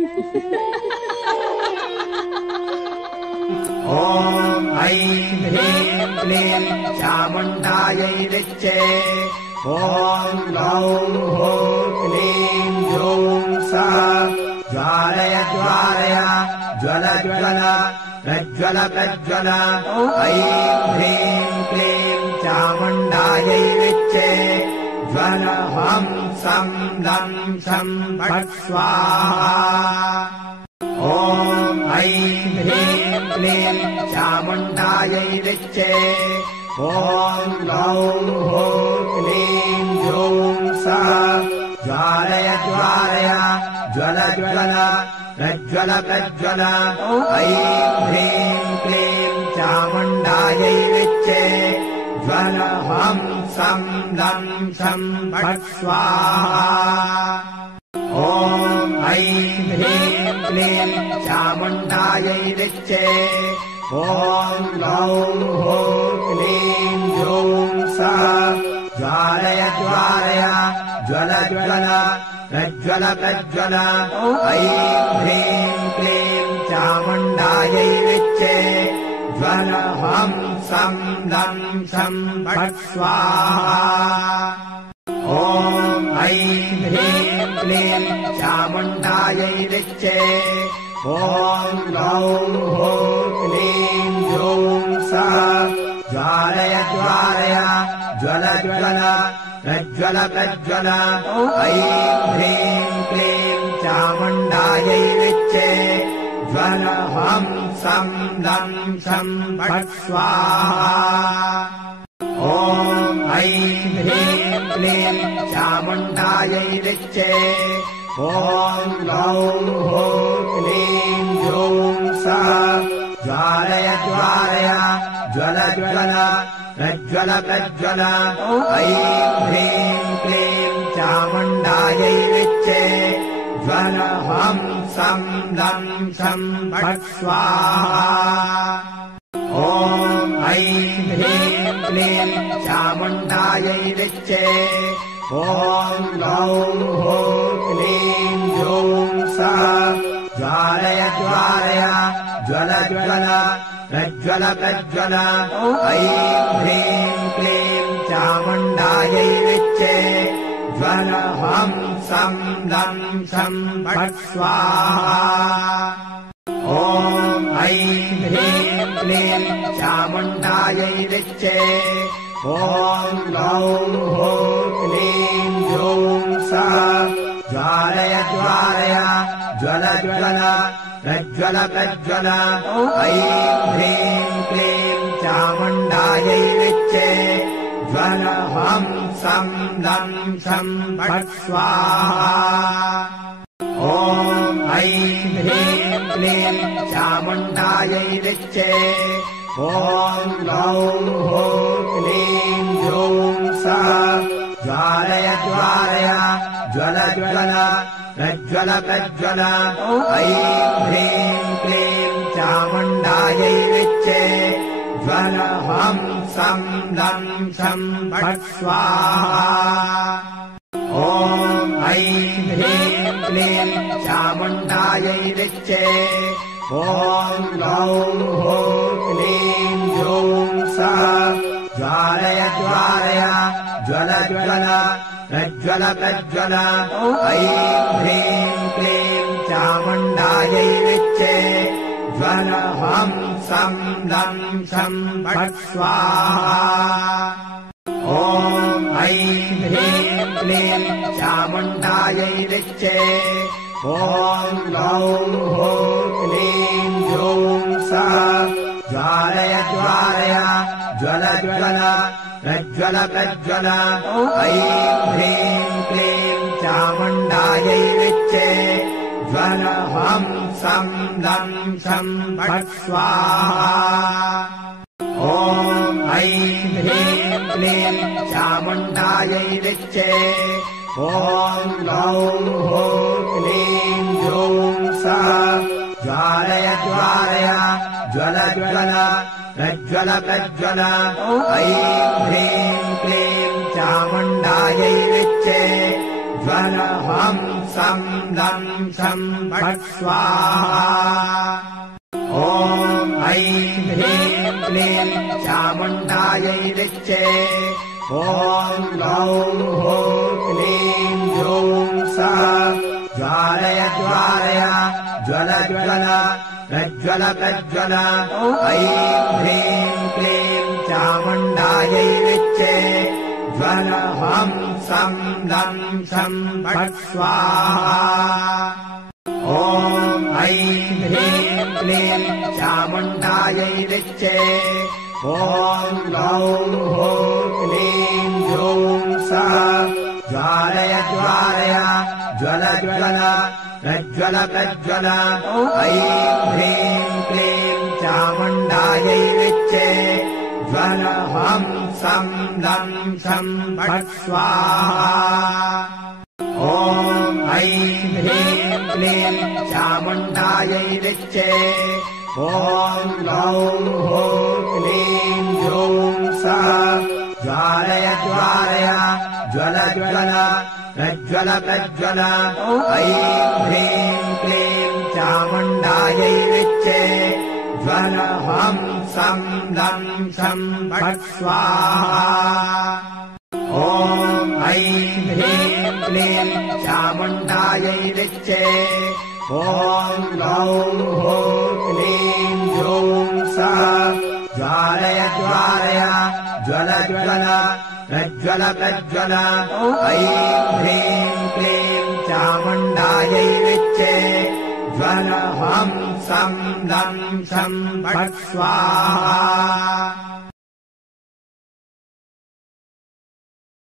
ॐ ऐं ह्रीं क्लीं चामुण्डायै विच्चे ॐ गौं हूं क्लीं जूं सः ज्वालय ज्वालय ज्वल ज्वल प्रज्वल प्रज्वल ऐं ह्रीं क्लीं चामुण्डायै विच्चे ज्वल हं सं दं शं फट् स्वाहा ॐ ऐं ह्रीं क्लीं चामुण्डायै विच्चे ॐ गौं हूं क्लीं जूं सः ज्वालय ज्वालय ज्वल ज्वल प्रज्वल प्रज्वल ऐं ह्रीं क्लीं चामुण्डायै विच्चे ज्वल हं सं दं शं फट् स्वाहा ॐ ऐं ह्रीं क्लीं चामुण्डायै विच्चे ॐ गौं हूं क्लीं जूं सः ज्वालय ज्वालय ज्वल ज्वल प्रज्वल प्रज्वल ऐं ह्रीं क्लीं चामुण्डायै विच्चे ज्वल हं सं दं शं फट् स्वाहा ॐ ऐं ह्रीं क्लीं चामुण्डायै विच्चे ॐ गौं हूं क्लीं जूं सः ज्वालय ज्वालय ज्वल ज्वल प्रज्वल प्रज्वल ऐं ह्रीं क्लीं चामुण्डायै विच्चे ज्वल हं सं दं शं फट् स्वाहा ॐ ऐं ह्रीं क्लीं चामुण्डायै विच्चे ॐ गौं हूं क्लीं जूं सः ज्वालय ज्वालय ज्वल ज्वल प्रज्वल प्रज्वल ऐं ह्रीं क्लीं चामुण्डायै विच्चे ज्वल हं सं दं शं फट् स्वाहा ॐ ऐं ह्रीं क्लीं चामुण्डायै विच्चे ॐ गौं हूं क्लीं जूं सः ज्वालय ज्वालय ज्वल ज्वल प्रज्वल प्रज्वल ऐं ह्रीं क्लीं चामुण्डायै विच्चे ज्वल हं सं दं शं फट् स्वाहा ॐ ऐं ह्रीं क्लीं चामुण्डायै विच्चे ॐ गौं हूं क्लीं जूं सः ज्वालय ज्वालय ज्वल ज्वल प्रज्वल प्रज्वल ऐं ह्रीं क्लीं चामुण्डायै विच्चे ज्वल हं सं दं शं फट् स्वाहा ॐ ऐं ह्रीं क्लीं चामुण्डायै विच्चे ॐ गौं हूं क्लीं जूं सः ज्वालय ज्वालय ज्वल ज्वल प्रज्वल प्रज्वल ऐं ह्रीं क्लीं चामुण्डायै विच्चे ज्वल हं सं दं शं फट् स्वाहा ॐ ऐं ह्रीं क्लीं चामुण्डायै विच्चे ॐ गौं हूं क्लीं जूं सः ज्वालय ज्वालय ज्वल ज्वल प्रज्वल प्रज्वल ऐं ह्रीं क्लीं चामुण्डायै विच्चे ज्वल हं सं दं शं फट् स्वाहा ॐ ऐं ह्रीं क्लीं चामुण्डायै विच्चे ॐ गौं हूं क्लीं जूं सः ज्वालय ज्वालय ज्वल ज्वल प्रज्वल प्रज्वल ऐं ह्रीं क्लीं चामुण्डायै विच्चे ज्वल हं सं दं शं फट् स्वाहा ॐ ऐं ह्रीं क्लीं चामुण्डायै विच्चे ॐ गौं हूं क्लीं जूं सः ज्वालय ज्वालय ज्वल ज्वल प्रज्वल प्रज्वल ऐं ह्रीं क्लीं चामुण्डायै विच्चे ज्वल हं सं लं सं फट् स्वाहा ॐ ऐं ह्रीं क्लीं चामुण्डायै नृत्ये ॐ गौं हूं क्लीं जूं सः ज्वालय ज्वालय ज्वल ज्वल प्रज्वल प्रज्वल ऐं ह्रीं क्लीं चामुण्डायै नृत्ये ज्वल हं सं लं सं फट् स्वाहा ॐ ऐं ह्रीं क्लीं चामुण्डायै नृत्ये ॐ गौं हूं क्लीं जूं सः ज्वालय ज्वालय ज्वल ज्वल प्रज्वल प्रज्वल ऐं ह्रीं क्लीं चामुण्डायै नृत्ये ज्वल हं सं लं सं फट् स्वाहा ॐ ऐं ह्रीं क्लीं चामुण्डायै नृत्ये ॐ गौं हूं क्लीं जूं सः ज्वालय ज्वालय ज्वल ज्वल प्रज्वल प्रज्वल ऐं ह्रीं क्लीं चामुण्डायै नृत्ये ज्वल हं सं लं सं फट् स्वाहा ॐ ऐं ह्रीं क्लीं चामुण्डायै नृत्ये ॐ गौं हूं क्लीं जूं सः ज्वालय ज्वालय ज्वल ज्वल प्रज्वल प्रज्वल ऐं ह्रीं क्लीं चामुण्डायै नृत्ये ज्वल हं सं लं सं फट् स्वाहा